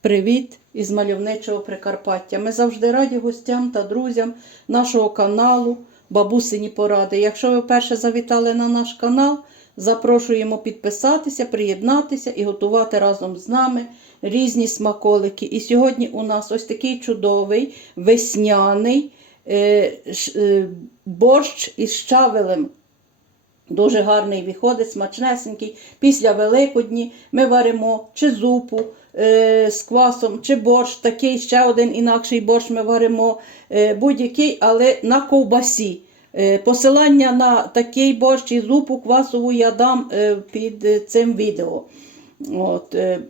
Привіт із мальовничого Прикарпаття. Ми завжди раді гостям та друзям нашого каналу Бабусині Поради. Якщо ви вперше завітали на наш канал, запрошуємо підписатися, приєднатися і готувати разом з нами різні смаколики. І сьогодні у нас ось такий чудовий весняний е, е, борщ із щавелем. Дуже гарний виходить, смачнесенький. Після Великодні ми варимо чи зупу з квасом, чи борщ, такий ще один інакший борщ ми варимо е, будь-який, але на ковбасі. Е, посилання на такий борщ і зупу квасову я дам е, під е, цим відео. От, е,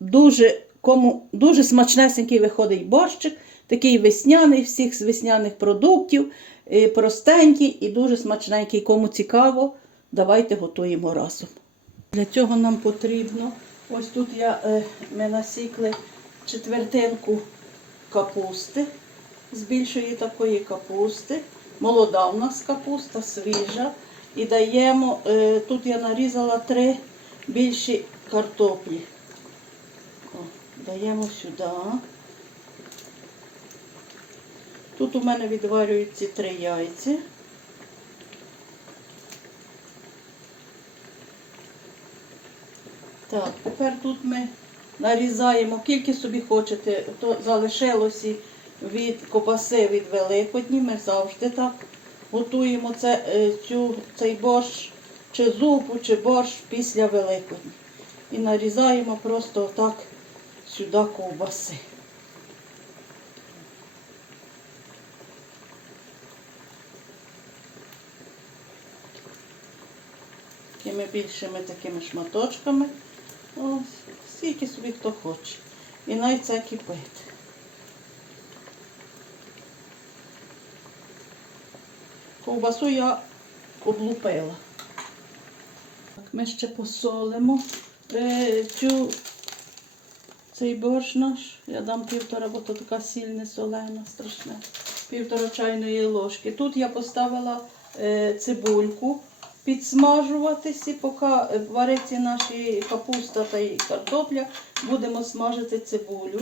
дуже, кому, дуже смачнесенький виходить борщик, такий весняний, всіх з весняних продуктів, е, простенький і дуже смачненький. Кому цікаво, давайте готуємо разом. Для цього нам потрібно, ось тут я, е, ми насікли четвертинку капусти, з більшої такої капусти. Молода у нас капуста, свіжа. І даємо, е, тут я нарізала три більші картоплі. О, даємо сюди. Тут у мене відварюються три яйця. Так, тепер тут ми нарізаємо, скільки собі хочете, то залишилося від копаси від Великодні. Ми завжди так готуємо це, е, цю, цей борщ, чи зупу, чи борщ після Великодні. І нарізаємо просто отак сюди ковбаси. Такими більшими такими шматочками. Ось, скільки собі хто хоче. І навіть це кипить. Ковбасу я облупила. Так, ми ще посолимо е, цю, цей борщ наш. Я дам півтора, бо то така сильне, солена, страшна. Півтора чайної ложки. Тут я поставила е, цибульку підсмажуватися, поки е, вариться наші капуста та картопля, будемо смажити цибулю,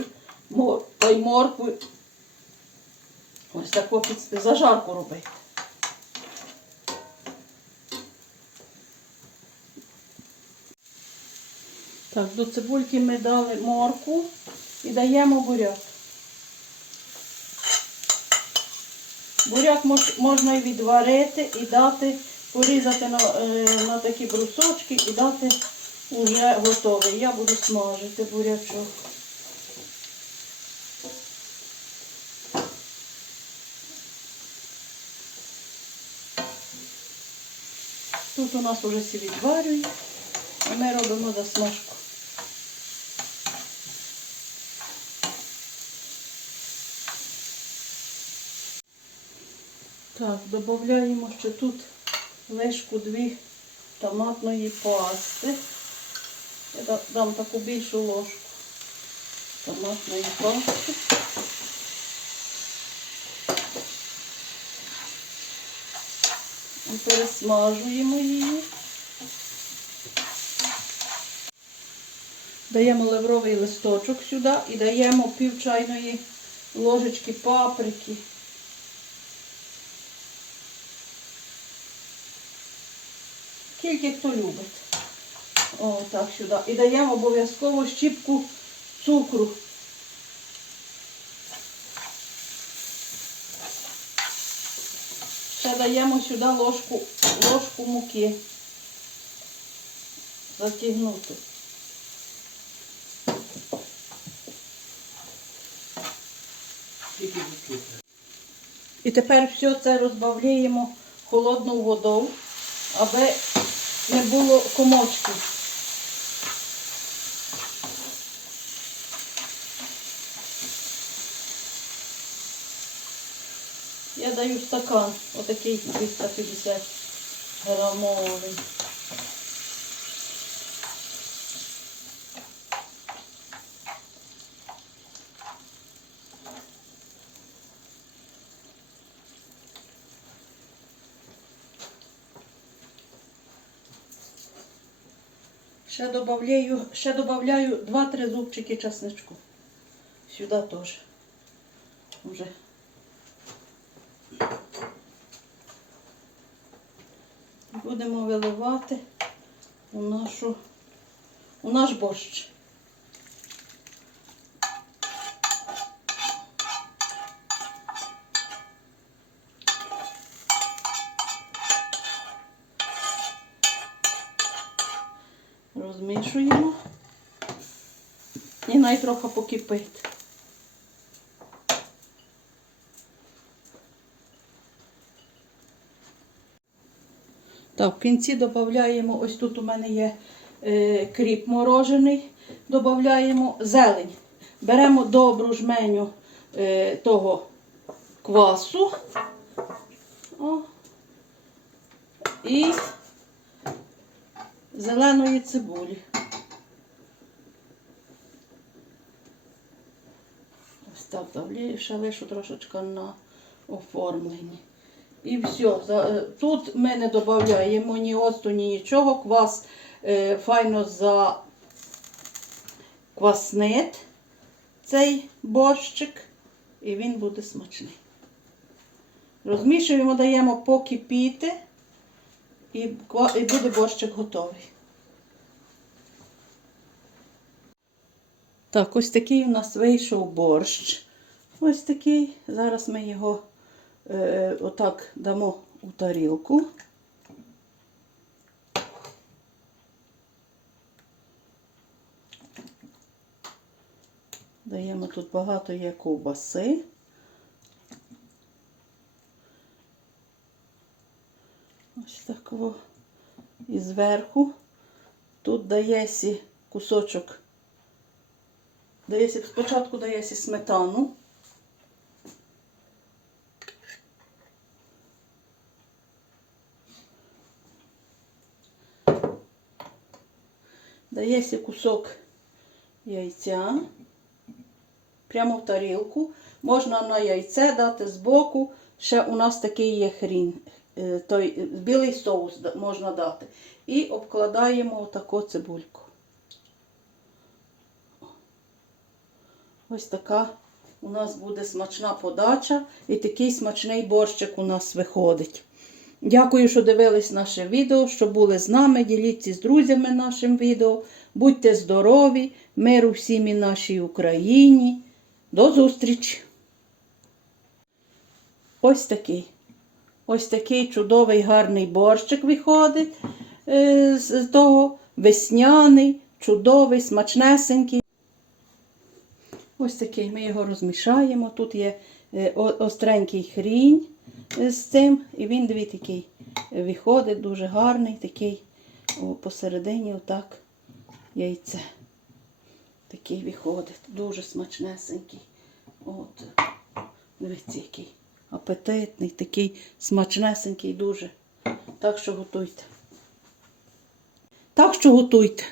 та й моркву. Ось таку під, зажарку робити. Так, до цибульки ми дали морку і даємо буряк. Буряк можна і відварити, і дати, порізати на, е, на такі брусочки і дати вже готовий. Я буду смажити бурячок. Тут у нас вже всі відварюють, а ми робимо засмажку. Так, додаємо ще тут лишку дві томатної пасти. Я дам таку більшу ложку томатної пасти. І пересмажуємо її. Даємо лавровий листочок сюди і даємо пів чайної ложечки паприки. Скільки хто любить. О, так сюди. І даємо обов'язково щіпку цукру. Ще даємо сюди ложку, ложку муки. Затягнути. І тепер все це розбавляємо холодною водою, аби не було комочків. Я даю стакан, отакий 350 грамовий. Ще добавляю, ще добавляю 2-3 зубчики часничку. Сюди теж. Уже. Будемо виливати у нашу у наш борщ. Розмішуємо. І най трохи покипить. Так, в кінці додаємо, ось тут у мене є е, кріп морожений, додаємо зелень. Беремо добру жменю е, того квасу. О, і зеленої цибулі. Ось так ще лишу трошечки на оформленні. І все. Тут ми не додаємо ні оцту, ні нічого. Квас е, файно закваснить цей борщик, і він буде смачний. Розмішуємо, даємо покипіти, і, буде борщик готовий. Так, ось такий у нас вийшов борщ. Ось такий. Зараз ми його е, отак дамо у тарілку. Даємо тут багато є ковбаси. Ось так во. І зверху тут дається кусочок. Дається, спочатку дається сметану. Дається кусок яйця прямо в тарілку. Можна на яйце дати збоку. Ще у нас такий є хрін. Е, Той е, білий соус можна дати. І обкладаємо отаку цибульку. Ось така у нас буде смачна подача і такий смачний борщик у нас виходить. Дякую, що дивились наше відео, що були з нами. Діліться з друзями нашим відео. Будьте здорові, миру всім і нашій Україні. До зустрічі! Ось такий. Ось такий чудовий гарний борщик виходить е, з того весняний, чудовий, смачнесенький. Ось такий ми його розмішаємо. Тут є е, остренький хрінь е, з цим. І він, дві такий виходить, дуже гарний, такий посередині отак яйце. Такий виходить, дуже смачнесенький. От, дивіться, який апетитний, такий смачнесенький дуже. Так що готуйте. Так що готуйте.